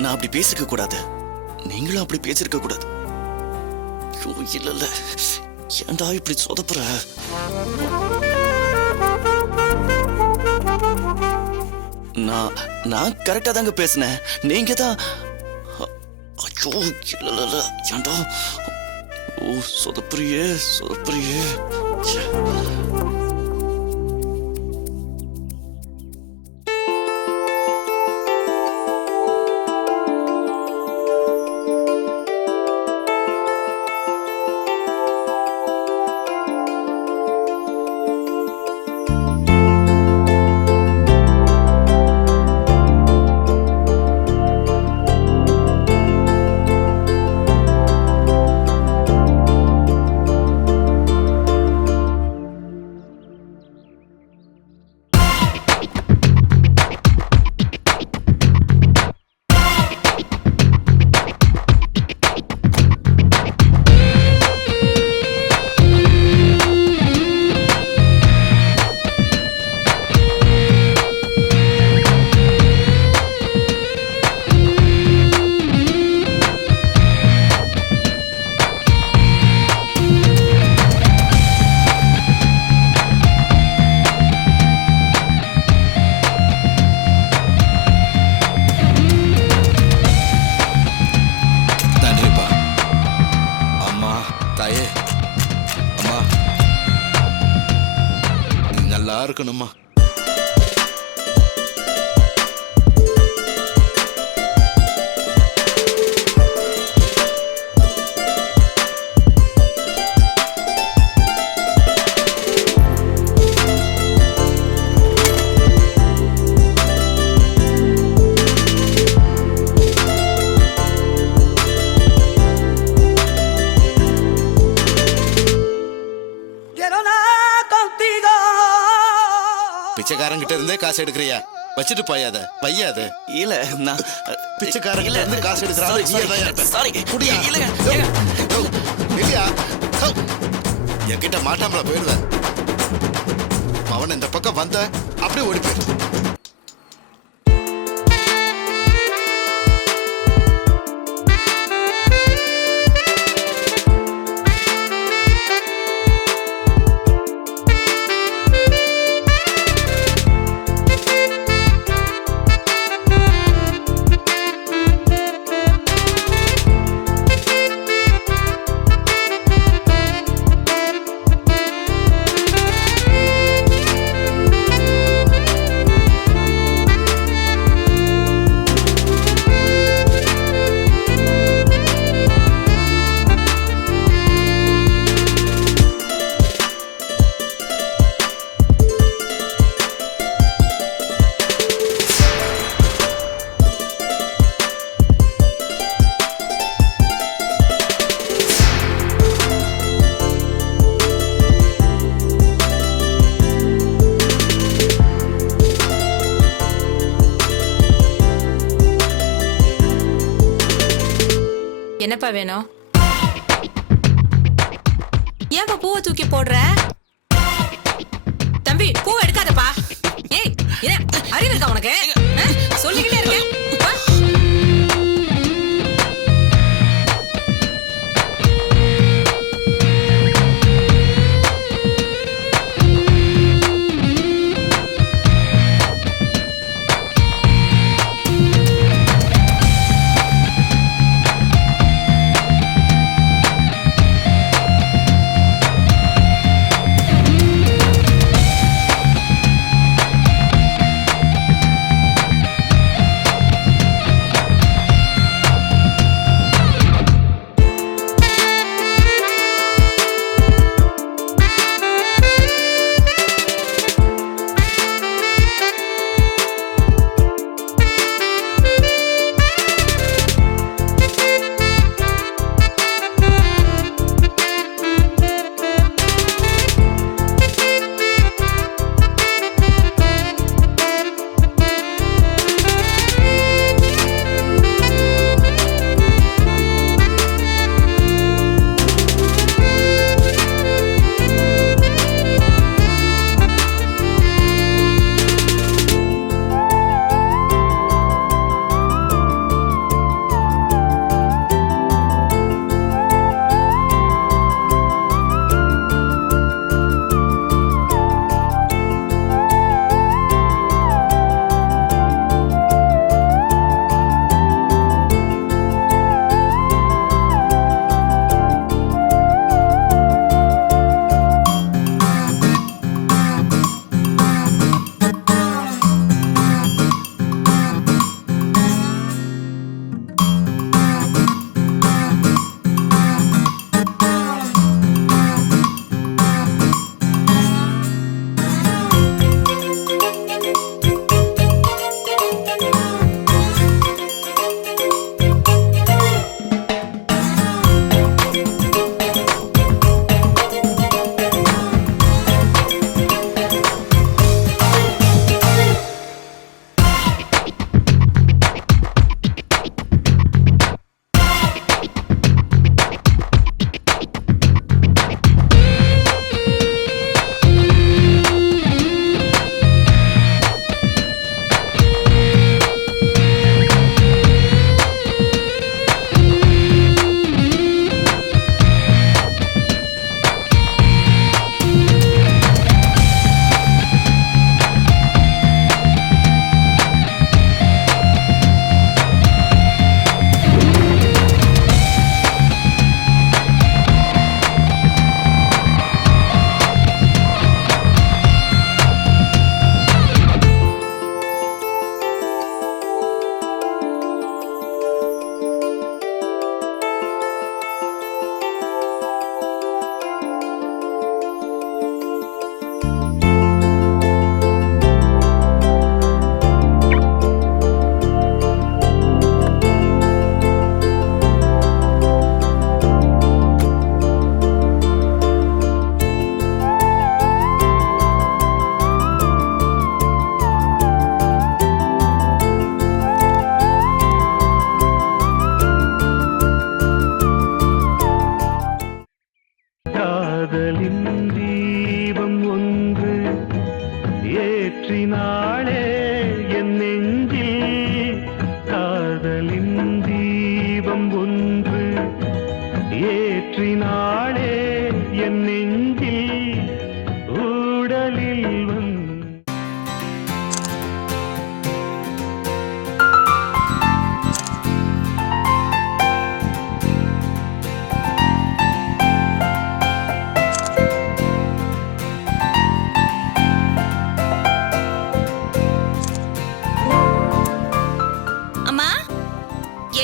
நான் அப்படி பேசிருக்க கூடாது. நீங்களும் அப்படி பேசிருக்க கூடாது. ஐயோ, இல்ல ஏன்டா இப்படி சொதப்புற? நான் கரெக்டா தாங்க பேசினேன். நீங்க தான் ஐயோ இல்ல ஏன்டா? ஓ சொதப்புறியே சொதப்புறியே. இருக்கணுமா? பிச்சைக்காரங்கிட்ட இருந்தே காசு எடுக்கிறியா? வச்சுட்டு போயாத வையாத. இல்ல நான் பிச்சைக்காரங்கிட்ட இருந்து காசு எடுக்கிறான். சாரி குடியா இல்லையா? என்கிட்ட மாட்டாமல போயிடுவேன். அவன் இந்த பக்கம் வந்த அப்படியே ஓடி போயிரு. என்னப்பா வேணும்? ஏன்பா பூவை தூக்கி போடுற? தம்பி பூவை எடுக்காதப்பா. ஏய் அறிவு இருக்கா உனக்கு? சொல்லிக்கிட்டே இருக்கேன்.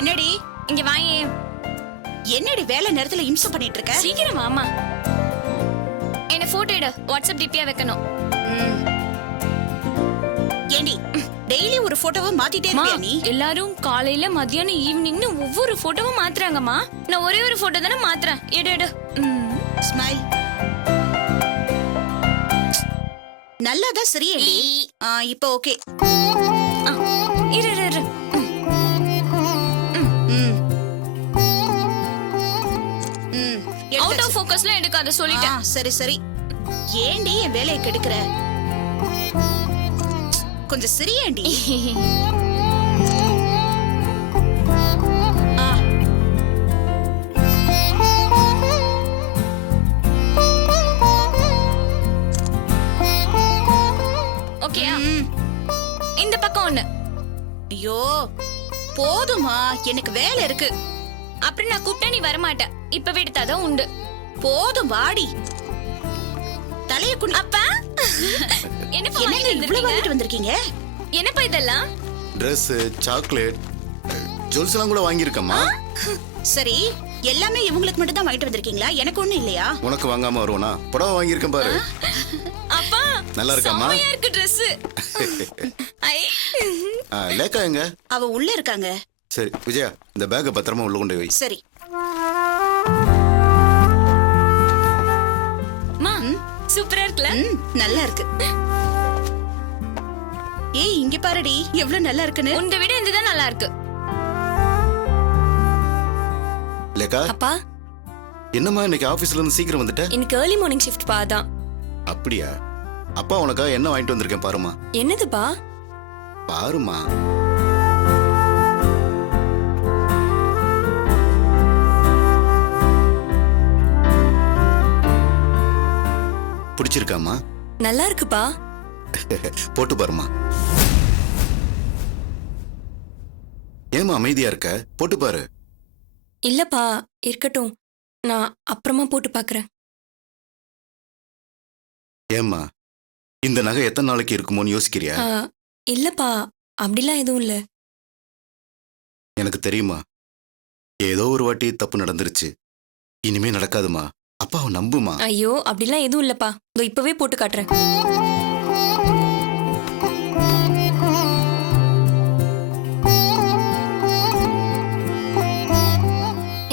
என்னடி இங்க வாயே. என்னடி வேலை நேரத்துல இம்சம் பண்ணிட்டு இருக்க? சீக்கிரம் வாமா. என்ன போட்டோ எடு, வாட்ஸ்அப் டிபியா வைக்கணும். ஏண்டி டெய்லி ஒரு போட்டோவை மாத்திட்டே மா, இருப்பியா நீ? எல்லாரும் காலையில மதியானம் ஈவினிங்னு ஒவ்வொரு போட்டோவும் மாத்துறாங்கம்மா. நான் ஒரே ஒரு போட்டோ தானே மாத்துறேன். எடு எடு. ஸ்மைல். நல்லாதான் சரியேண்டி. இப்போ ஓகே. இரு இரு இரு. அவுட் ஆஃப் ஃபோக்கஸ்ல எடுக்காத சொல்லிட்டேன். சரி சரி. ஏண்டி என் வேலையை கெடுக்கிற? கொஞ்சம் சிரியேண்டி. ஓகேயா? இந்த பக்கம் ஒண்ணு. ஐயோ போதுமா, எனக்கு வேலை இருக்கு. அப்புறம் நான் கூப்பிட்டா நீ வரமாட்ட. இப்ப எடுத்தாதான் உண்டு. போதும் வாடி. தலைய குனி. அப்பா என்னப்பா என்னங்க இவ்வளவு வாங்கிட்டு வந்திருக்கீங்க? என்னப்பா இதெல்லாம்? Dress, சாக்லேட், ஜுவல்ஸ் எல்லாம் கூட வாங்கியிருக்கம்மா. சரி, எல்லாமே இவங்களுக்கு மட்டும் தான் வாங்கிட்டு வந்திருக்கீங்களா? எனக்கு ஒண்ணும் இல்லையா? உனக்கு வாங்காம வருவனா? புடவை வாங்கியிருக்கேன் பாரு. அப்பா நல்லா இருக்காம்மா? செமையா இருக்கு Dress. ஐ லேக்கா எங்க? அவ உள்ள இருக்காங்க. சரி விஜயா, இந்த பேக்கை பத்திரமா உள்ள கொண்டு வை. சரி. மா, சூப்பரா இருக்குல? நல்லா இருக்கு. ஏய் இங்க பாருடி, எவ்வளவு நல்லா இருக்குன்னு. உன்னை விட இதுதான் நல்லா இருக்கு. லேக்கா, அப்பா, என்னம்மா இன்னைக்கு ஆபீஸ்ல இருந்து சீக்கிரம் வந்துட்ட? எனக்கு ஏர்லி மார்னிங் ஷிஃப்ட் பா தான். அப்படியா? அப்பா உனக்கா என்ன வாங்கிட்டு வந்திருக்கேன் பாருமா. என்னதுப்பா? பாருமா. பிடிச்சிருக்காமா? நல்லா இருக்குப்பா. போட்டு பாருமா. ஏமா அமைதியா இருக்க? போட்டு பாரு. இல்லப்பா, இருக்கட்டும், நான் அப்புறமா போட்டு பாக்குறேன். ஏமா இந்த நகை எத்தனை நாளைக்கு இருக்குமோன்னு யோசிக்கிறியா? இல்லப்பா, அப்படிலாம் எதுவும் இல்ல. எனக்கு தெரியுமா, ஏதோ ஒரு வாட்டி தப்பு நடந்துருச்சு. இனிமே நடக்காதுமா. அப்பாவை நம்புமா. ஐயோ, அப்படிலாம் எதுவும் இல்லப்பா. இதோ இப்பவே போட்டு காட்டுறேன்.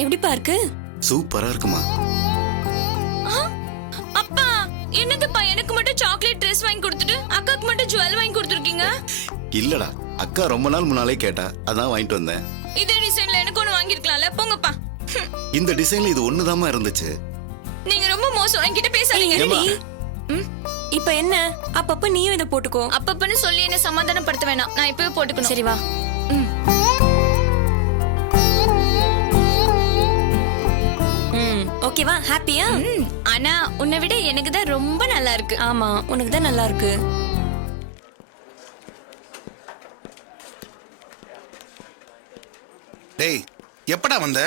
எப்படிப்பா இருக்கு? சூப்பரா இருக்குமா. அப்பா, என்னதுப்பா எனக்கு மட்டும் சாக்லேட் Dress வாங்கி கொடுத்துட்டு அக்காக்கு மட்டும் ஜுவல் வாங்கி கொடுத்துருக்கீங்க? இல்லடா, அக்கா ரொம்ப நாள் முன்னாலே கேட்டா, அதான் வாங்கிட்டு வந்தேன். இதே டிசைன்ல எனக்கு ஒண்ணு வாங்கிருக்கலாம்ல. போங்கப்பா. இந்த டிசைன்ல இது ஒண்ணுதாம்மா இருந்துச்சு. நீங்க ரொம்ப மோசம். என்கிட்ட பேசாதீங்க. ஏம்மா? இப்ப என்ன? அப்பப்ப நீயும் இதை போட்டுக்கோ. அப்பப்பன்னு சொல்லி என்ன சமாதானப்படுத்த வேணாம். நான் இப்பவே போட்டுக்கணும். சரி வா. ஓகேவா? ஹாப்பியா? ஆனா உன்னை விட எனக்கு தான் ரொம்ப நல்லா இருக்கு. ஆமா, உனக்கு தான் நல்லா இருக்கு. டேய், எப்படா வந்த?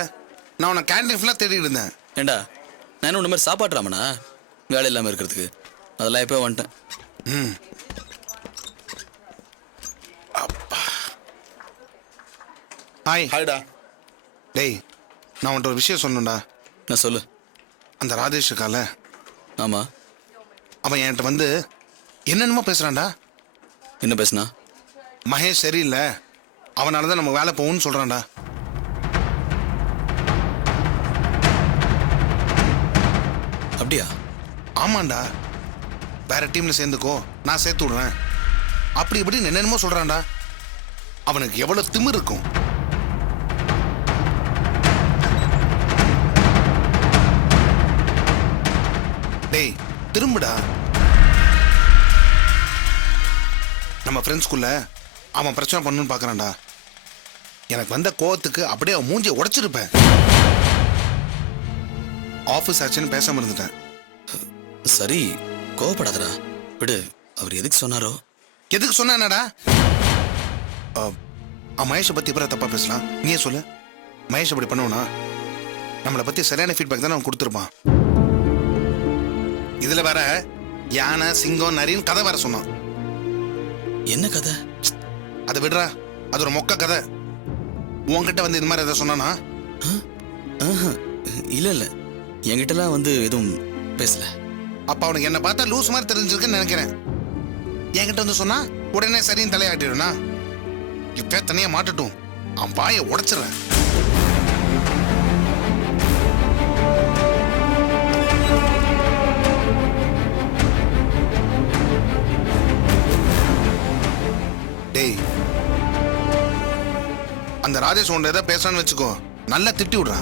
நான் உன்னை கேண்டீன் ஃபுல்லா தேடிட்டு இருந்தேன். ஏண்டா நான் ஒன்று மாதிரி சாப்பாடுறாமண்ணா வேலை இல்லாமல் இருக்கிறதுக்கு. அதெல்லாம் எப்போ வந்துட்டேன். ம். அப்பா. ஹாய். ஹாய்டா. டேய், நான் உன்கிட்ட ஒரு விஷயம் சொல்லணும்டா. நான் சொல்லு. அந்த ராஜேஷ் இருக்கால, ஆமாம். அவன் என்கிட்ட வந்து என்னென்னமோ பேசுறான்டா. என்ன பேசுனா? மகேஷ் சரியில்லை, அவனால தான் நம்ம வேலை போகும்னு சொல்றான்டா. அப்படியா? ஆமாண்டா, வேற டீம்ல சேர்ந்துக்கோ, நான் சேர்த்து விடுறேன், அப்படி இப்படி என்னென்னமோ சொல்றான்டா. அவனுக்கு எவ்வளவு திமிரு இருக்கும். டேய் திரும்புடா. நம்ம ஃப்ரெண்ட்ஸ்குள்ள அவன் பிரச்சனை பண்ணணும்னு பார்க்கறான்டா. எனக்கு வந்த கோவத்துக்கு அப்படியே அவன் மூஞ்சியை உடைச்சிருப்பேன். ஆஃபீஸ் ஆச்சுன்னு பேசாம இருந்துட்டேன். சரி, கோவப்படாதடா, விடு. அவர் எதுக்கு சொன்னாரோ? எதுக்கு சொன்னானடா? மகேஷை பத்தி எப்பறம் தப்பா பேசலாம்? நீயே சொல்லு. மகேஷ் அப்படி பண்ணுவனா? நம்மளை பத்தி சரியான ஃபீட்பேக் தானே அவன் கொடுத்துருப்பான். இதுல வேற யானை சிங்கம் நரின்னு கதை வேற சொன்னான். என்ன கதை? அதை விடுறா, அது ஒரு மொக்க கதை. உன்கிட்ட வந்து இது மாதிரி எதை சொன்னானா? இல்ல இல்ல என்கிட்டலாம் வந்து எதுவும் பேசல. அப்ப அவனுக்கு என்ன பார்த்தா லூஸ் மாதிரி தெரிஞ்சிருக்குன்னு நினைக்கிறேன். என்கிட்ட வந்து சொன்னா உடனே சரின்னு தலையாட்டிடுனா? இப்ப தனியா மாட்டட்டும், அவன் பாயை உடைச்சிடுறேன். டேய், அந்த ராஜேஷ் உன்ட ஏதாவது பேசுறான்னு வச்சுக்கோ, நல்லா திட்டி விடுறா.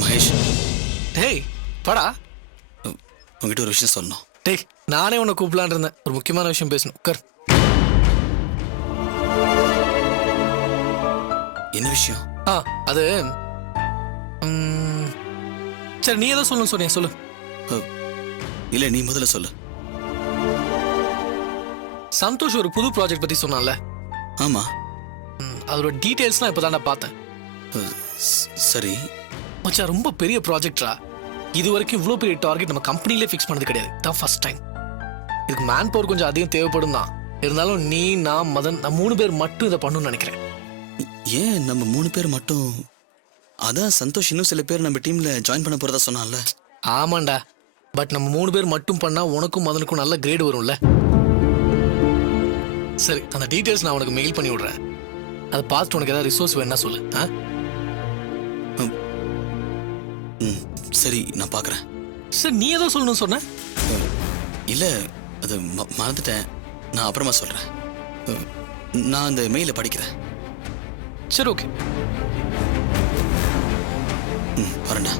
மகேஷ், டேய் வாடா. உங்ககிட்ட ஒரு விஷயம் சொல்லணும். டேய் நானே உன்னை கூப்பிடலான்னு இருந்தேன். ஒரு முக்கியமான விஷயம் பேசணும். உட்கார். என்ன விஷயம்? அது சரி, நீ ஏதோ சொல்லணும் சொன்னியா, சொல்லு. இல்ல நீ முதல்ல சொல்லு. சந்தோஷ் ஒரு புது ப்ராஜெக்ட் பத்தி சொன்னான்ல. ஆமா. அதோட டீடைல்ஸ்லாம் இப்போதான் நான் பார்த்தேன். சரி. மச்சான், ரொம்ப பெரிய ப்ராஜெக்டா. இது வரைக்கும் இவ்வளோ பெரிய டார்கெட் நம்ம கம்பெனிலே ஃபிக்ஸ் பண்ணது கிடையாது. தான் ஃபர்ஸ்ட் டைம். இதுக்கு மேன் பவர் கொஞ்சம் அதிகம் தேவைப்படும் தான். இருந்தாலும் நீ, நான், மதன், நம்ம 3 பேர் மட்டும் இதை பண்ணணும்னு நினைக்கிறேன். ஏன் நம்ம 3 பேர் மட்டும்? அதான் சந்தோஷ் இன்னும் சில பேர் நம்ம டீம்ல ஜாயின் பண்ண போறதா சொன்னான்ல. ஆமாண்டா, பட் நம்ம 3 பேர் மட்டும் பண்ணா உனக்கும் மதனுக்கும் நல்ல கிரேடு வரும்ல. சரி, அந்த டீடைல்ஸ் நான் உனக்கு மெயில் பண்ணி விடுறேன். அதை பார்த்துட்டு உனக்கு ஏதாவது ரிசோர்ஸ் வேணா சொல்லு. சரி, நான் பார்க்குறேன். சரி, நீ ஏதோ சொல்லணும்னு சொன்ன. இல்லை, அது மறந்துட்டேன். நான் அப்புறமா சொல்கிறேன். நான் அந்த மெயிலை படிக்கிறேன். சரி, ஓகே. வரேன்டா.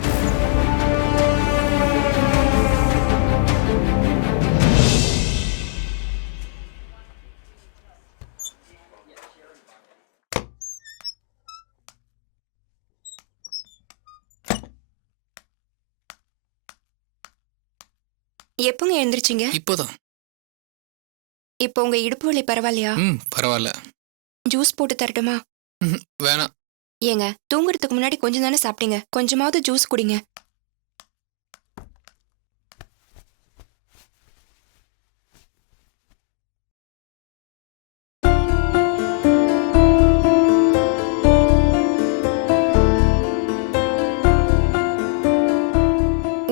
எப்போங்க எழுந்திருச்சிங்க? இப்போதான். இப்போ உங்க இடுப்பு வலி பரவாயில்லையா? பரவாயில்ல. ஜூஸ் போட்டு தரட்டுமா? வேணாம். ஏங்க, தூங்குறதுக்கு முன்னாடி கொஞ்சம் தானே சாப்பிட்டீங்க, கொஞ்சமாவது ஜூஸ் குடிங்க.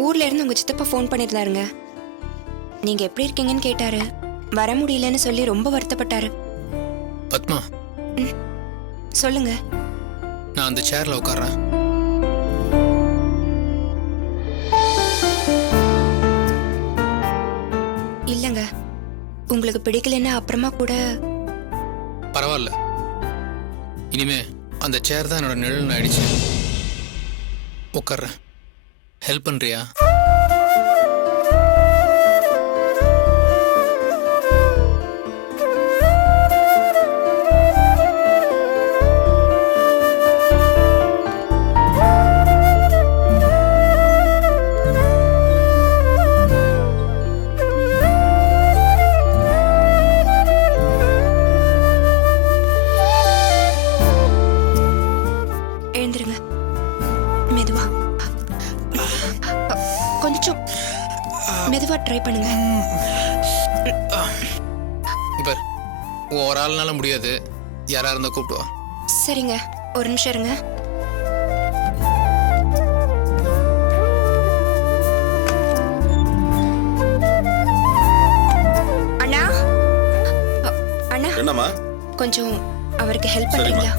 ஊர்ல இருந்து உங்க சித்தப்பா ஃபோன் பண்ணிருந்தாருங்க. நீங்க எப்படி இருக்கீங்கன்னு கேட்டாரு. வர முடியலன்னு சொல்லி ரொம்ப வருத்தப்பட்டாரு. பத்மா, சொல்லுங்க. நான் அந்த சேர்ல உட்கார்றேன். இல்லங்க, உங்களுக்கு பிடிக்கலன்னா அப்புறமா கூட. பரவாயில்ல. இனிமே அந்த சேர் தான் என்னோட நிழல்னு ஆயிடுச்சு. உட்கார்றேன். ஹெல்ப் பண்றியா? எழுந்துருங்க. மெதுவா, கொஞ்சம் மெதுவா ட்ரை பண்ணுங்க. இப்ப ஒரு ஆள்னால முடியாது. யாரா இருந்தா கூப்பிடுவா. சரிங்க, ஒரு நிமிஷம் இருங்க. அண்ணா, அண்ணா, என்னம்மா? கொஞ்சம் அவருக்கு ஹெல்ப் பண்றீங்களா?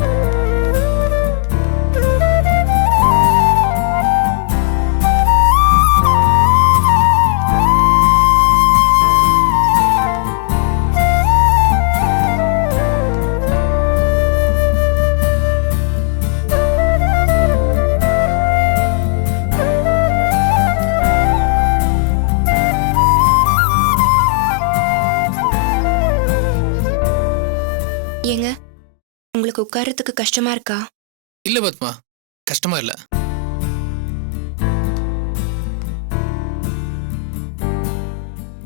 உங்களுக்கு உட்கார்றதுக்கு கஷ்டமா இருக்கா? இல்ல பத்மா, கஷ்டமா இல்ல.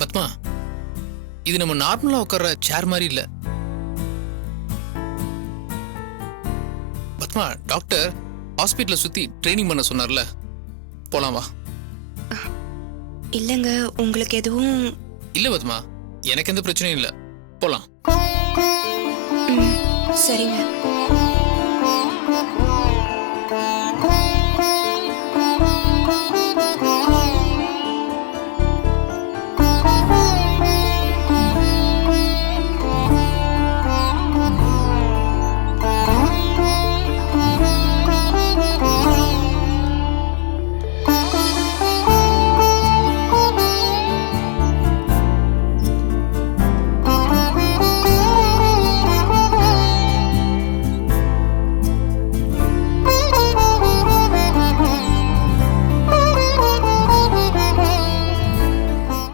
பத்மா, இது நம்ம நார்மலா உட்கார்ற சேர் மாதிரி இல்ல. பத்மா, டாக்டர் ஹாஸ்பிட்டல சுத்தி ட்ரைனிங் பண்ண சொன்னார்ல, போலாம் வா. இல்லைங்க, உங்களுக்கு எதுவும்... இல்ல பத்மா, எனக்கு எந்த பிரச்சனையும் இல்ல, போலாம். சரிங்க.